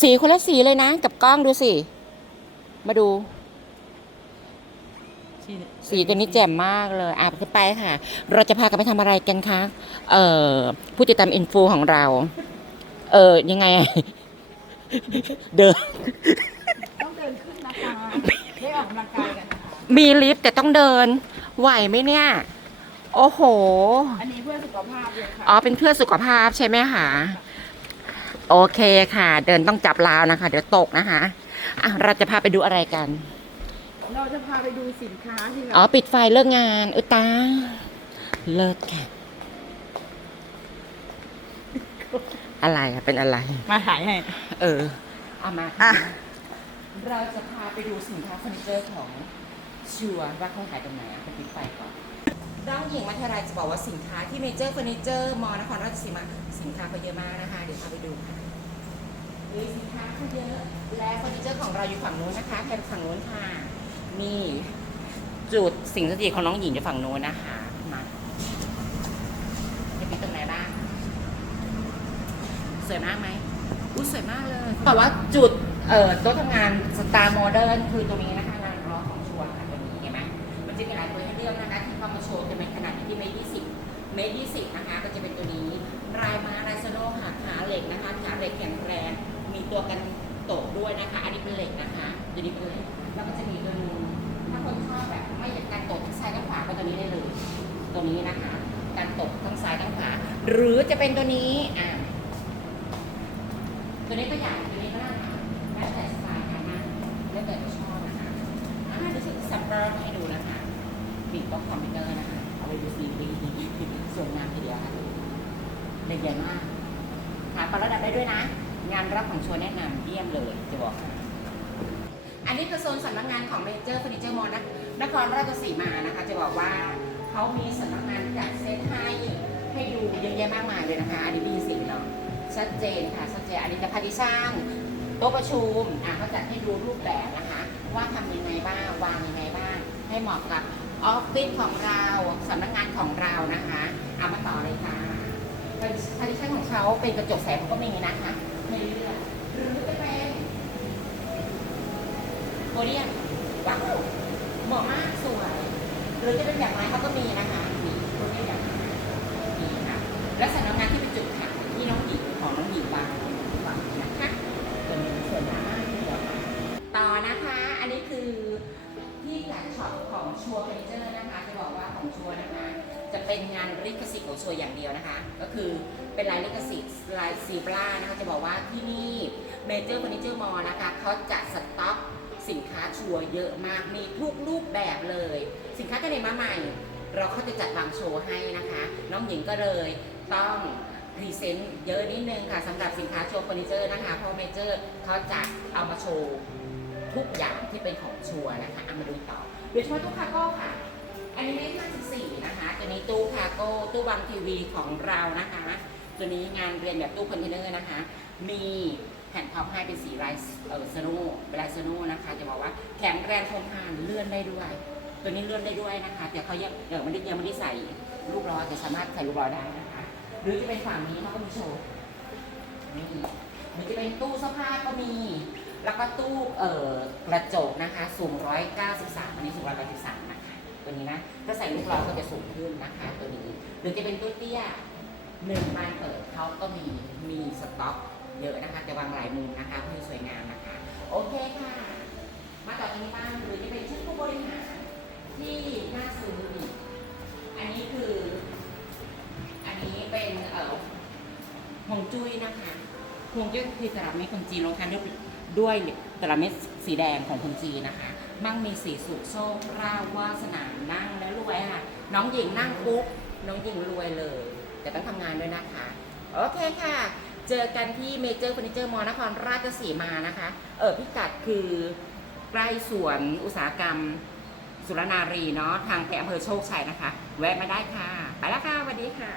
สีคนละสีเลยนะ กับกล้องดูสิ มาดู สีตัวนี้แจ่มมากเลยอะขึ้นไปค่ะ เราจะพากันไปทำอะไรกันคะ เอ่อ ผู้ติดตามอินฟูของเรา เออยังไงอะเดิน ต้องเดินขึ้นนะคะได้ออกกำลังกายกันนะคะมีลิฟต์แต่ต้องเดิน ไหวไหมเนี่ย โอ้โห อันนี้เพื่อสุขภาพเลยค่ะ อ๋อ เป็นเพื่อสุขภาพใช่ไหมคะ โอเคค่ะ เดินต้องจับราวนะคะ เดี๋ยวตกนะคะอะเราจะพาไปดูอะไรกัน เราจะพาไปดูสินค้าที่อ๋อเราปิดไฟเลิกงานอุยตาเลิศค่ะ อะไรอะเป็นอะไร มาถ่ายให้ เออเอามาอะ เราจะพาไปดูสินค้าเฟอร์นิเจอร์ของชัวร์ว่าเขาขายตรงไหนอะไปปิดไฟก่อนด้อม หญิงมัธยาลัยจะบอกว่าสินค้าที่เมเจอร์เฟอร์นิเจอร์มอนครราชสีมาสินค้าเขาเยอะมากนะคะ เดี๋ยวพาไปดูค่ะมีสินค้าเขาเยอะ และเฟอร์นิเจอร์ของเราอยู่ฝั่งนู้นนะคะแทนฝั่งนู้นค่ะ นี่จุดสิ่งสถิตของน้องหญิงอยู่ฝั่งนู้นนะคะมาจะมีตรงไหนบ้างสวยมากไหมอุ้ยสวยมากเลยแต่ว่าจุดเอ่อโต๊ะทำงานสตาร์โมเดิร์นคือตรงนี้นะคะ เมตรยี่สิบนะคะ ก็จะเป็นตัวนี้รายมาลายสโนค่ะขาเหล็กนะคะขาเหล็กแข็งแรงมีตัวกันตกด้วยนะคะ อันนี้เป็นเหล็กนะคะตัวนี้เป็นเหล็กแล้วก็จะมีตัวนึงถ้าคนชอบแบบไม่อยากการตกทั้งซ้ายทั้งขวาก็ตัวนี้ได้เลยตัวนี้นะคะ การตกทั้งซ้ายทั้งขวาหรือจะเป็นตัวนี้อ่าตัวนี้ก็อย่ากตัวนี้ก็ได้ค่ะแล้วแต่สไตล์ค่ะนะแล้วแต่จะชอบนะคะอ่าดูสิซัมเปอร์ให้ดูนะคะปิดบล็อกคอมพิวเตอร์นะคะเอาไปดูซีรีส์สวยงามทีเดียวค่ะ ละเอียดมากหาปลาระดับได้ด้วยนะ งานรับของชัวร์แนะนำเยี่ยมเลยจะบอก อันนี้คือโซนสำนักงานของเมเจอร์เฟอร์นิเจอร์มอลนะนครราชสีมานะคะ จะบอกว่าเขามีสำนักงานจัดเซตให้ให้ดูเยอะแยะมากมายเลยนะคะ อันนี้ดีสิ่งเนาะชัดเจนค่ะชัดเจนอันนี้จะพาดิช่างโต๊ะประชุมอะเขาจัดให้ดูรูปแบบนะคะ ว่าทำยังไงบ้างวางยังไงบ้าง ให้เหมาะกับออฟฟิศของเราสำนักงานของเรานะคะเอามาต่อเลยค่ะ พาดิชันของเขาเป็นกระจกแสงเขาก็มีนะคะไม่เลือกหรือจะเป็นโมเดียมว้าวเหมาะมากสวย หรือจะเป็นแบบไม้เขาก็มีนะคะ เป็นงานลิขสิทธิ์ของชัวร์อย่างเดียวนะคะ ก็คือเป็นลายลิขสิทธิ์ลายซีบรานะคะจะบอกว่าที่นี่เมเจอร์เฟอร์นิเจอร์มอลนะคะเขาจัดสต็อกสินค้าชัวร์เยอะมากมีทุกรูปแบบเลย สินค้าจะในมาใหม่ เราเขาจะจัดวางโชว์ให้นะคะ น้องหญิงก็เลยต้องพรีเซนต์เยอะนิดนึงค่ะสำหรับสินค้าโชว์เฟอร์นิเจอร์นะคะเพราะเมเจอร์เขาจะเอามาโชว์ทุกอย่างที่เป็นของชัวร์นะคะเอามาดูต่อโดยเฉพาะตู้คาร์โก้ค่ะ อันนี้เลข54นะคะาโก้ตู้วางทีวีของเรานะคะ ตัวนี้งานเรียนแบบตู้คอนเทนเนอร์นะคะ มีแผ่นท็อปให้เป็นสีลายเออสโน่ลายสโน่นะคะ จะบอกว่าแข็งแรงทนทานเลื่อนได้ด้วย ตัวนี้เลื่อนได้ด้วยนะคะ แต่เขายังเดี๋ยวไม่ได้ยังไม่ได้ใส่ลูกล้อแต่สามารถใส่ลูกล้อได้นะคะ หรือจะเป็นฝั่งนี้เขาก็มีโชว์นี่หรือจะเป็นตู้เสื้อผ้าก็มี แล้วก็ตู้เอ่อกระจกนะคะสูง193อันนี้สูง193นะคะ ตัวนี้นะ ถ้าใส่ลูกล้อก็จะสูงขึ้นนะคะ ตัวนี้ หรือจะเป็นตู้เตี้ยหนึ่งบานเปิดเขาก็มีมีสต็อกเยอะนะคะ จะวางหลายมุมนะคะเพื่อสวยงามนะคะ โอเคค่ะ มาต่อตรงนี้บ้างหรือจะเป็นชุดผู้บริหารที่น่าซื้ออีกอันนี้คือ อันนี้เป็นเอ่อฮวงจุ้ยนะคะฮวงจุ้ยคือตลับเม็ดคนจีนลงทันด้วยด้วยตลับเม็ดสีแดงของคนจีนนะคะ มั่งมีสีสุขโชคราบวาสนานั่งแล้วรวยค่ะ น้องหญิงนั่งปุ๊บน้องหญิงรวยเลย แต่ต้องทำงานด้วยนะคะ โอเคค่ะ เจอกันที่เมเจอร์เฟอร์นิเจอร์มอนครราชสีมานะคะ เออพิกัดคือใกล้สวนอุตสาหกรรมสุรนารีเนาะทางไปอำเภอโชคชัยนะคะ แวะมาได้ค่ะ ไปแล้วค่ะสวัสดีค่ะ